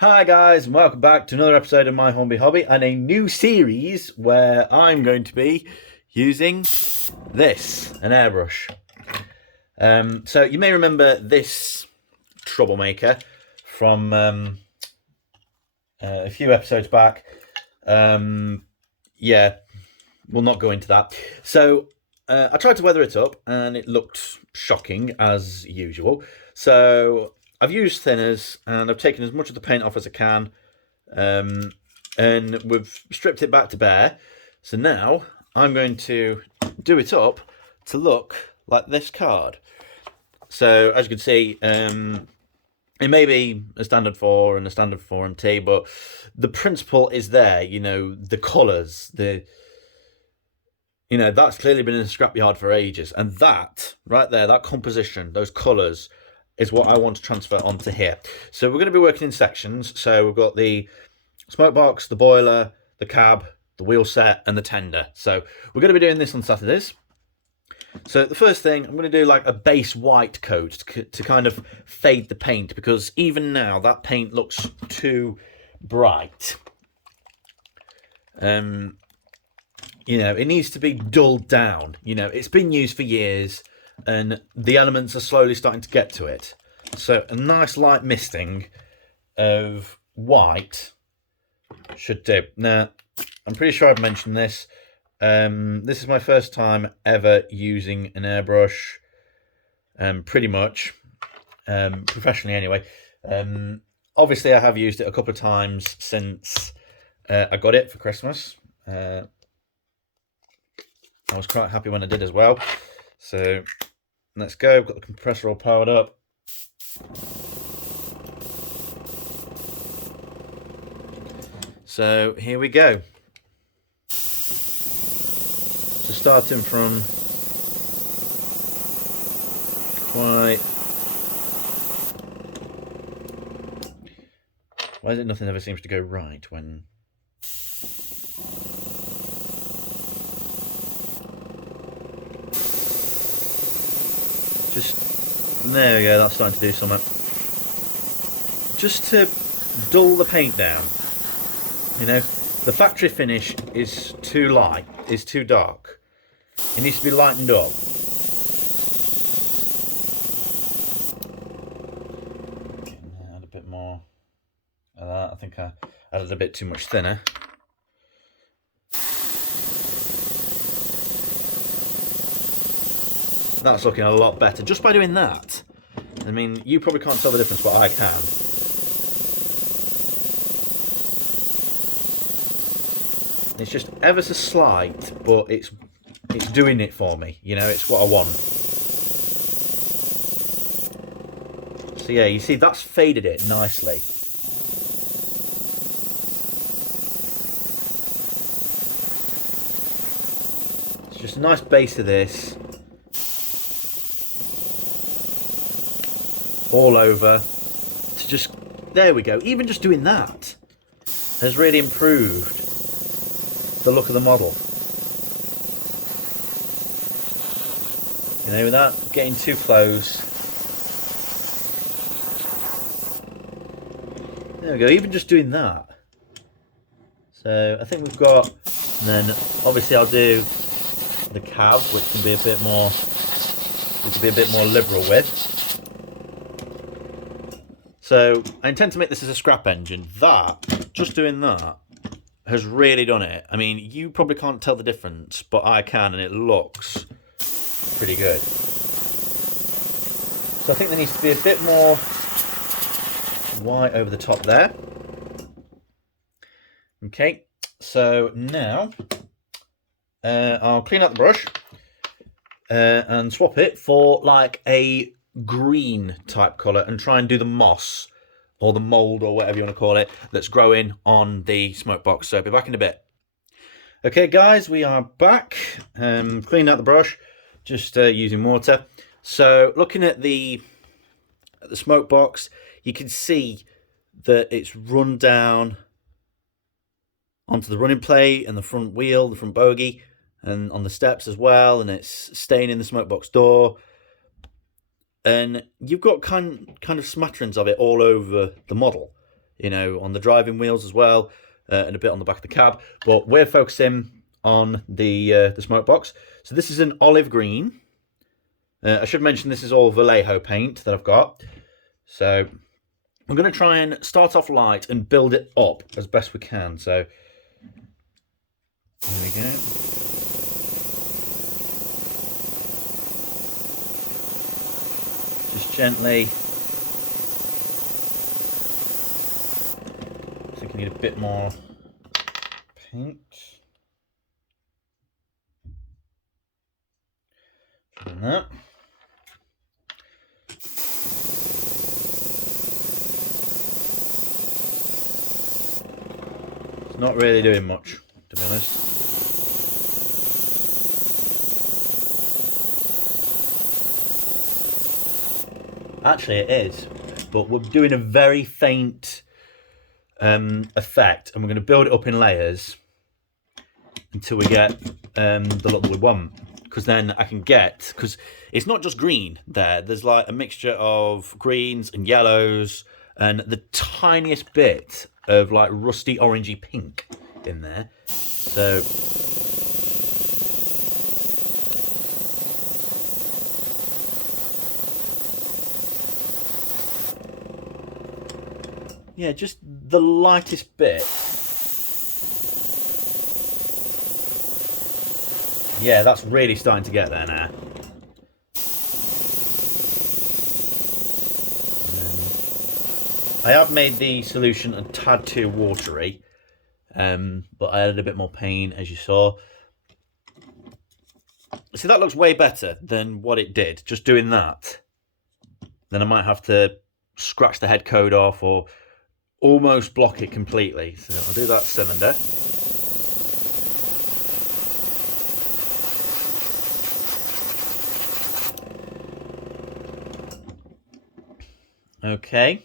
Hi guys, and welcome back to another episode of My Hornby Hobby and a new series where I'm going to be using this, an airbrush. So you may remember this troublemaker from a few episodes back. Yeah, we'll not go into that. So I tried to weather it up and it looked shocking as usual. So I've used thinners and I've taken as much of the paint off as I can, and we've stripped it back to bare. So now I'm going to do it up to look like this card. So as you can see, it may be a standard 4 and a standard 4MT, but the principle is there. You know, the colours, that's clearly been in a scrapyard for ages, and that right there, that composition, those colours, is what I want to transfer onto here. So we're going to be working in sections. So we've got the Smokebox, the boiler, the cab, the wheel set, and the tender. So we're going to be doing this on Saturdays. So the first thing, I'm going to do like a base white coat to kind of fade the paint, because even now that paint looks too bright. It needs to be dulled down. It's been used for years and the elements are slowly starting to get to it. So a nice light misting of white should do. Now, I'm pretty sure I've mentioned this. This is my first time ever using an airbrush, pretty much, professionally anyway. Obviously, I have used it a couple of times since I got it for Christmas. I was quite happy when I did as well. So let's go. Got the compressor all powered up. So here we go. So starting from quite... Why is it nothing ever seems to go right when... There we go, that's starting to do something. Just to dull the paint down. The factory finish is too light, is too dark. It needs to be lightened up. Add a bit more of that. I think I added a bit too much thinner. That's looking a lot better just by doing that. I mean, you probably can't tell the difference, but I can. It's just ever so slight, but it's doing it for me. It's what I want. So yeah, you see that's faded it nicely. It's just a nice base of this. All over to just, there we go. Even just doing that has really improved the look of the model. Without getting too close. There we go, even just doing that. So I think we've got, and then obviously I'll do the cab, which can be a bit more, liberal with. So I intend to make this as a scrap engine. Just doing that, has really done it. I mean, you probably can't tell the difference, but I can, and it looks pretty good. So I think there needs to be a bit more white over the top there. Okay, so now I'll clean out the brush and swap it for like a green type colour and try and do the moss or the mould or whatever you want to call it that's growing on the Smokebox. So I'll be back in a bit. Okay guys, we are back. Cleaned out the brush, just using water. So looking at the Smokebox, you can see that it's run down onto the running plate and the front wheel, the front bogie, and on the steps as well, and it's staying in the Smokebox door. And you've got kind of smatterings of it all over the model. you know, on the driving wheels as well, and a bit on the back of the cab. But we're focusing on the Smokebox. So this is an olive green. I should mention this is all Vallejo paint that I've got. So I'm going to try and start off light and build it up as best we can. So there we go. Just gently. I think I need a bit more paint. Doing that. It's not really doing much, to be honest. Actually, it is, but we're doing a very faint effect, and we're going to build it up in layers until we get the look that we want. Because then I can get, because it's not just green there, there's like a mixture of greens and yellows and the tiniest bit of like rusty orangey pink in there. So yeah, just the lightest bit. Yeah, that's really starting to get there now. I have made the solution a tad too watery, but I added a bit more paint, as you saw. See, that looks way better than what it did, just doing that. Then I might have to scratch the head code off or almost block it completely. So I'll do that cylinder. Okay.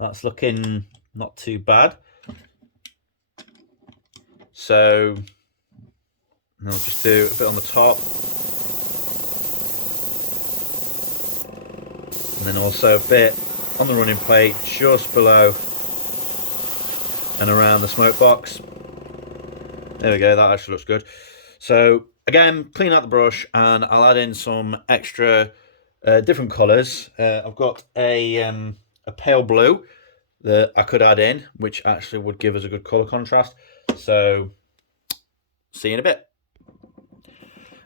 That's looking not too bad. So I'll just do a bit on the top. And then also a bit on the running plate, just below and around the smoke box. There we go, that actually looks good. So again, clean out the brush and I'll add in some extra different colours. I've got a pale blue that I could add in, which actually would give us a good colour contrast. So see you in a bit.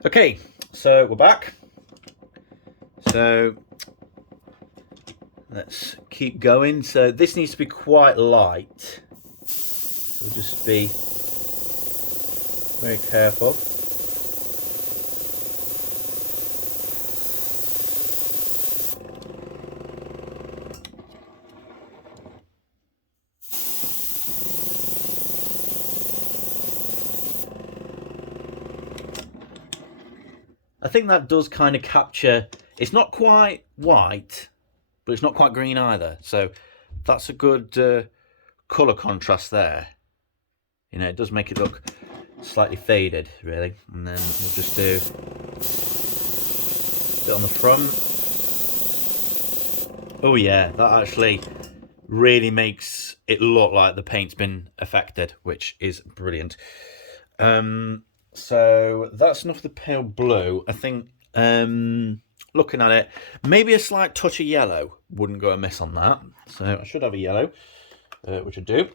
Okay, so we're back. So let's keep going. So this needs to be quite light. So we'll just be very careful. I think that does kind of capture, it's not quite white, but it's not quite green either. So that's a good colour contrast there. You know, it does make it look slightly faded, really. And then we'll just do a bit on the front. Oh yeah, that actually really makes it look like the paint's been affected, which is brilliant. So that's enough of the pale blue. I think looking at it, maybe a slight touch of yellow wouldn't go amiss on that. So I should have a yellow, which I do.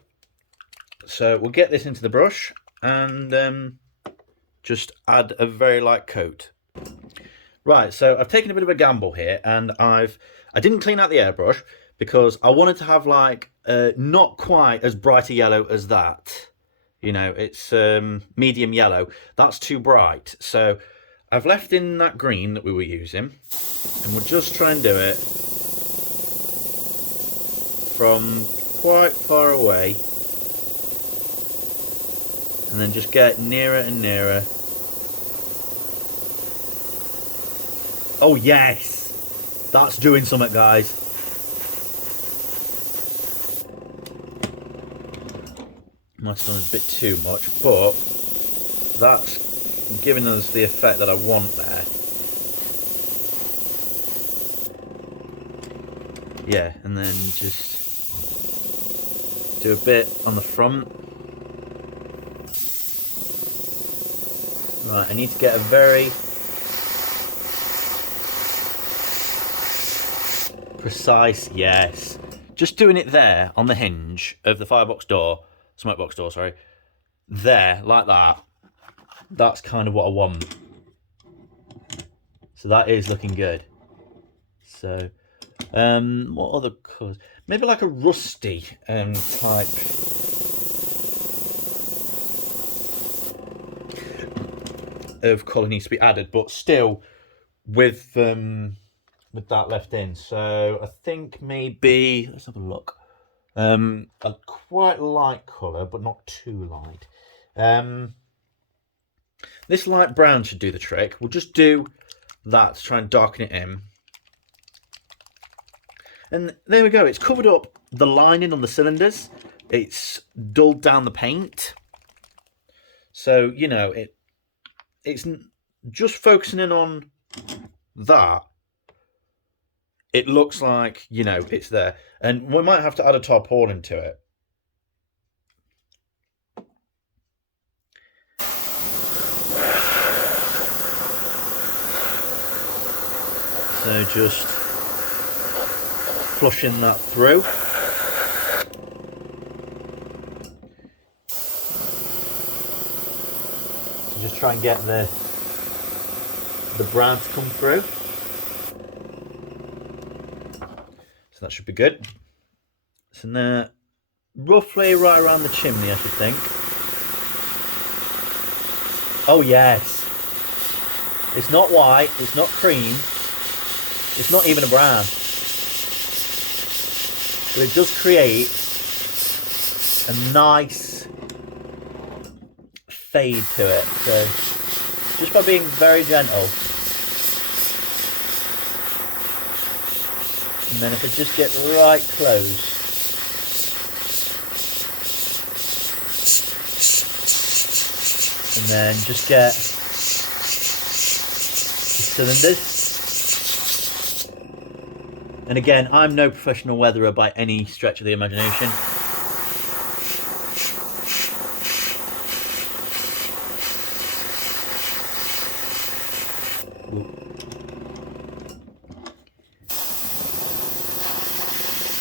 So we'll get this into the brush and just add a very light coat. Right, so I've taken a bit of a gamble here, and I didn't clean out the airbrush because I wanted to have like not quite as bright a yellow as that. You know, it's medium yellow. That's too bright. So I've left in that green that we were using, and we'll just try and do it from quite far away, and then just get nearer and nearer. Oh yes, that's doing something, guys. Might have done a bit too much, but that's giving us the effect that I want there. Yeah, and then just do a bit on the front. Right, I need to get a very precise, yes. Just doing it there on the hinge of the Smokebox door, sorry. There, like that. That's kind of what I want. So that is looking good. So, what other colours? Maybe like a rusty type. Of colour needs to be added, but still with that left in. So I think maybe, let's have a look. A quite light colour, but not too light. This light brown should do the trick. We'll just do that to try and darken it in. And there we go. It's covered up the lining on the cylinders. It's dulled down the paint. So, you know, it's just focusing in on that. It looks like, you know, it's there. And we might have to add a tarpaulin to it. So just flushing that through. So just try and get the brown to come through. So that should be good. So now, roughly right around the chimney, I should think. Oh yes. It's not white, it's not cream, it's not even a brown. But it does create a nice fade to it. So just by being very gentle. And then if I just get right close. And then just get the cylinders. And again, I'm no professional weatherer by any stretch of the imagination.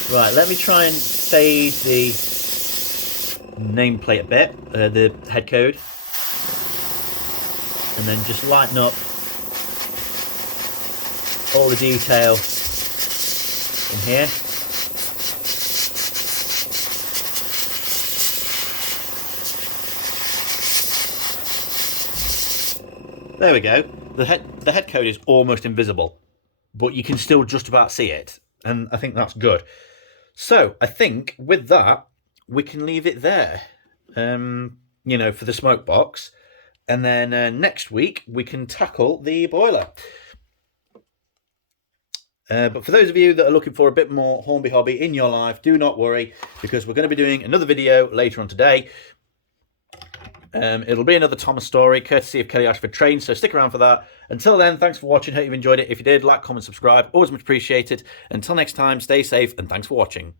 Right, let me try and fade the nameplate a bit, the head code. And then just lighten up all the detail in here. There we go. The head code is almost invisible, but you can still just about see it, and I think that's good. So I think with that we can leave it there, you know, for the smoke box, and then next week we can tackle the boiler. But for those of you that are looking for a bit more Hornby hobby in your life, do not worry, because we're going to be doing another video later on today. It'll be another Thomas story, courtesy of Kelly Ashford Train, so stick around for that. Until then, thanks for watching. Hope you've enjoyed it. If you did, like, comment, subscribe. Always much appreciated. Until next time, stay safe, and thanks for watching.